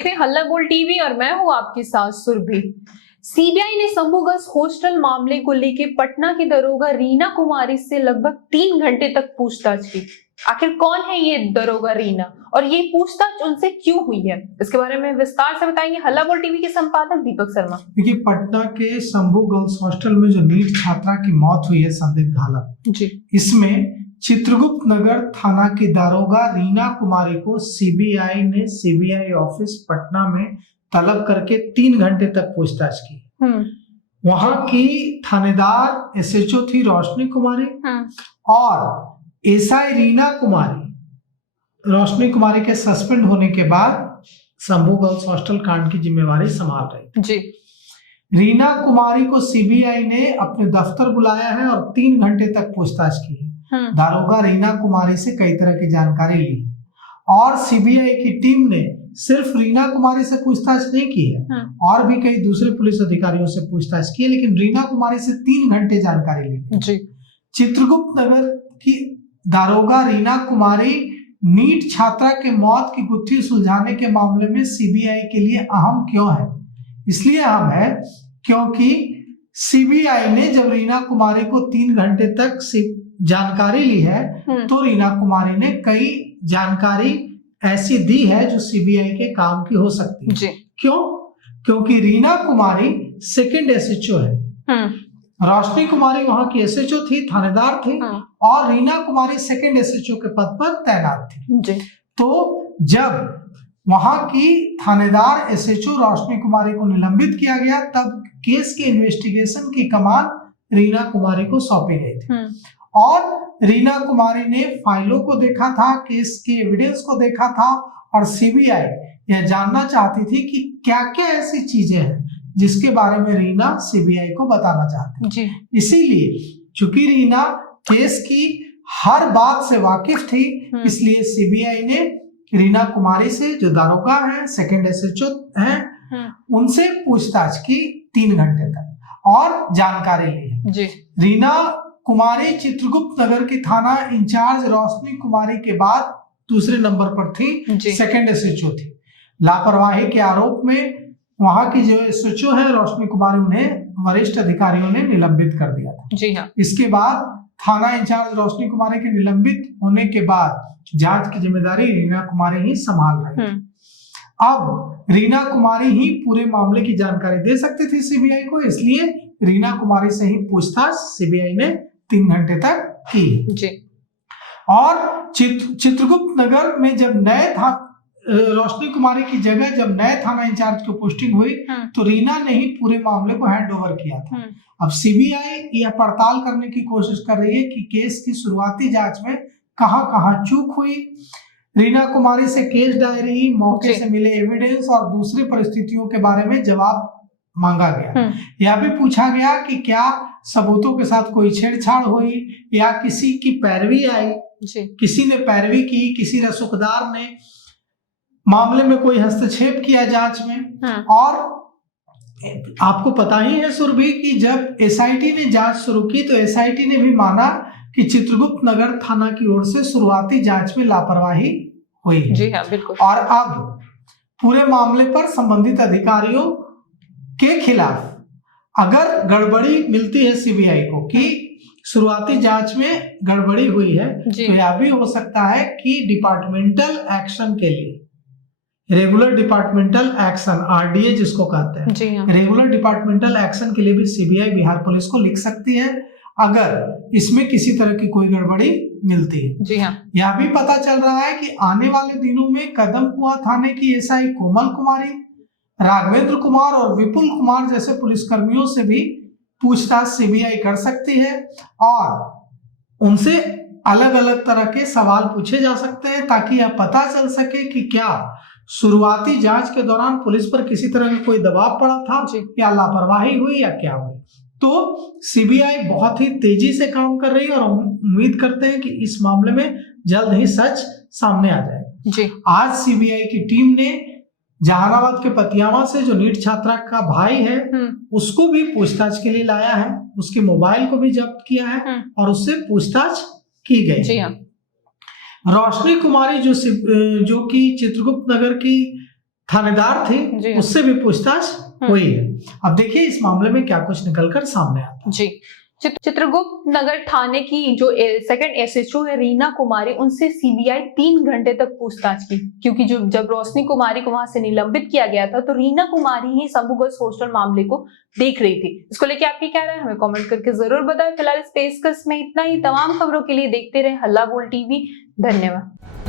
देख रहे हैं हल्ला बोल टीवी और मैं हूं आपके साथ सुरभि। सीबीआई ने शंभू गर्ल्स हॉस्टल मामले को लेकर पटना की दरोगा रीना कुमारी से लगभग 3 घंटे तक पूछताछ की। आखिर कौन है ये दरोगा रीना और ये पूछताछ उनसे क्यों हुई है, इसके बारे में विस्तार से बताएंगे हल्ला बोल टीवी के संपादक दीपक शर्मा। देखिए, पटना के शंभू गर्ल्स हॉस्टल में जो नीट छात्रा की मौत हुई है संदिग्ध हालत जी, इसमें चित्रगुप्त नगर थाना की दारोगा रीना कुमारी को सीबीआई ने सीबीआई ऑफिस पटना में तलब करके 3 घंटे तक पूछताछ की। वहां की थानेदार एसएचओ थी रोशनी कुमारी और एसआई रीना कुमारी। रोशनी कुमारी के सस्पेंड होने के बाद शंभू गर्ल्स हॉस्टल कांड की जिम्मेवारी संभाल रही जी। रीना कुमारी को सीबीआई ने अपने दफ्तर बुलाया है और 3 घंटे तक पूछताछ की है। दारोगा रीना कुमारी से कई तरह की जानकारी ली और सीबीआई की टीम ने सिर्फ रीना कुमारी से पूछताछ नहीं की है, और भी कई दूसरे पुलिस अधिकारियों से पूछताछ की है, लेकिन रीना कुमारी से 3 घंटे जानकारी ली जी। चित्रगुप्त नगर की दारोगा रीना कुमारी नीट छात्रा के मौत की गुत्थी सुलझाने के मामले में सीबीआई के लिए अहम क्यों है? इसलिए अहम है क्योंकि सीबीआई ने जब रीना कुमारी को 3 घंटे तक जानकारी ली है तो रीना कुमारी ने कई जानकारी ऐसी दी है जो सीबीआई के काम की हो सकती है जी। क्यों? क्योंकि रीना कुमारी सेकंड एसएचओ है। रोशनी कुमारी वहां की एसएचओ थी, थानेदार थी, और रीना कुमारी सेकंड एसएचओ के पद पर तैनात थी जी। तो जब वहां की थानेदार एसएचओ रोशनी कुमारी को निलंबित किया गया तब केस के इन्वेस्टिगेशन की कमान रीना कुमारी को सौंपी गई थी और रीना कुमारी ने फाइलों को देखा था, केस के एविडेंस को देखा था और सीबीआई यह जानना चाहती थी कि क्या क्या ऐसी चीजें हैं जिसके बारे में रीना सीबीआई को बताना चाहती है। इसीलिए चूंकि रीना केस की हर बात से वाकिफ थी, इसलिए सीबीआई ने रीना कुमारी से, जो दारोगा है, सेकंड एसएचओ हैं, उनसे पूछताछ की 3 घंटे तक और जानकारी ली जी। रीना कुमारी चित्रगुप्त नगर की थाना इंचार्ज रोशनी कुमारी के बाद दूसरे नंबर पर थी, सेकंड एसएचओ थी। लापरवाही के आरोप में वहां की जो एसएचओ है रोशनी कुमारी, उन्हें वरिष्ठ अधिकारियों ने निलंबित कर दिया था जी हाँ। इसके बाद थाना इंचार्ज रोशनी कुमारी के निलंबित होने के बाद जांच की जिम्मेदारी रीना कुमारी ही संभाल रही है। अब रीना कुमारी ही पूरे मामले की जानकारी दे सकती थी सीबीआई को, इसलिए रीना कुमारी से ही पूछताछ सीबीआई ने 3 घंटे तक की जी। और चित्रगुप्त नगर में जब रोशनी कुमारी की जगह जब नए थाना इंचार्ज की पोस्टिंग हुई तो रीना ने ही पूरे मामले को हैंड ओवर किया था। अब सीबीआई यह पड़ताल करने की कोशिश कर रही है कि केस की शुरुआती जांच में कहां चूक हुई। रीना कुमारी से केस डायरी, मौके से मिले एविडेंस और दूसरी परिस्थितियों के बारे में जवाब मांगा गया। यह भी पूछा गया कि क्या सबूतों के साथ कोई छेड़छाड़ हुई या किसी की पैरवी आई, किसी ने पैरवी की, किसी रसूखदार ने मामले में कोई हस्तक्षेप किया जांच में। और आपको पता ही है सुरभि कि जब एसआईटी ने जांच शुरू की तो एसआईटी ने भी माना कि चित्रगुप्त नगर थाना की ओर से शुरुआती जांच में लापरवाही हुई है जी हाँ, बिल्कुल। और अब पूरे मामले पर संबंधित अधिकारियों के खिलाफ अगर गड़बड़ी मिलती है सीबीआई को कि शुरुआती जांच में गड़बड़ी हुई है तो यह भी हो सकता है कि डिपार्टमेंटल एक्शन के लिए, रेगुलर डिपार्टमेंटल एक्शन आरडीए जिसको कहते हैं, रेगुलर डिपार्टमेंटल एक्शन के लिए भी सीबीआई बिहार पुलिस को लिख सकती है अगर इसमें किसी तरह की कोई गड़बड़ी मिलती है जी हाँ। यह भी पता चल रहा है कि आने वाले दिनों में कदमकुआं थाने की एसआई कोमल कुमारी, राघवेंद्र कुमार और विपुल कुमार जैसे पुलिसकर्मियों से भी पूछताछ सीबीआई कर सकती है और उनसे अलग अलग तरह के सवाल पूछे जा सकते हैं ताकि यह पता चल सके कि क्या शुरुआती जांच के दौरान पुलिस पर किसी तरह का कोई दबाव पड़ा था या लापरवाही हुई या क्या हुई। तो सीबीआई बहुत ही तेजी से काम कर रही है और उम्मीद करते हैं कि इस मामले में जल्द ही सच सामने आ जाएगा जी। आज सीबीआई की टीम ने जहानाबाद के पतियावा से, जो नीट छात्रा का भाई है, उसको भी पूछताछ के लिए लाया है, उसके मोबाइल को भी जब्त किया है और उससे पूछताछ की गई जी हाँ। रोशनी कुमारी जो कि चित्रगुप्त नगर की थानेदार जी थे हाँ। उससे भी पूछताछ हुई है। अब देखिए इस मामले में क्या कुछ निकलकर सामने आता है। जी, चित्रगुप्त नगर थाने की जो सेकंड एसएचओ है रीना कुमारी, उनसे सीबीआई 3 घंटे तक पूछताछ की, क्योंकि जब रोशनी कुमारी को वहां से निलंबित किया गया था तो रीना कुमारी ही शंभू गर्ल्स हॉस्टल मामले को देख रही थी। इसको लेके आपकी क्या राय है हमें कमेंट करके जरूर बताएं। फिलहाल इस पेशकश में इतना ही। तमाम खबरों के लिए देखते रहे हल्ला बोल टीवी। धन्यवाद।